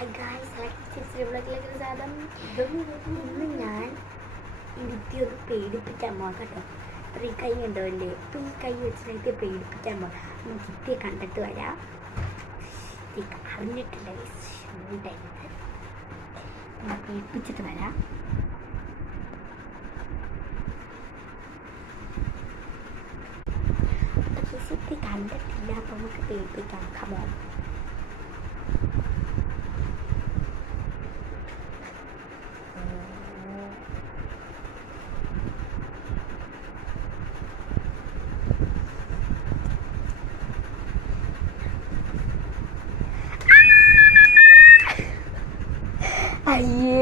Hi guys, വ്ളോഗിലേക്ക് സ്വാഗതം. ഇന്ന് ഞാൻ ഇരുത്തി ഒന്ന് പേടിപ്പിക്കാൻ പോകാം കേട്ടോ. അപ്പോൾ ഈ കൈ ഉണ്ടോ അല്ലേ, അപ്പോൾ ഈ കൈ വെച്ചിട്ട് പേടിപ്പിക്കാൻ പോകാം. നമുക്ക് ഇത്തിയെ കണ്ടിട്ട് വരാം. അറിഞ്ഞിട്ടില്ല പേടിപ്പിച്ചിട്ട് വരാം. ഇത്തി കണ്ടിട്ടില്ല, അപ്പോൾ നമുക്ക് പേടിപ്പിക്കാം. കമോ അയ്യേ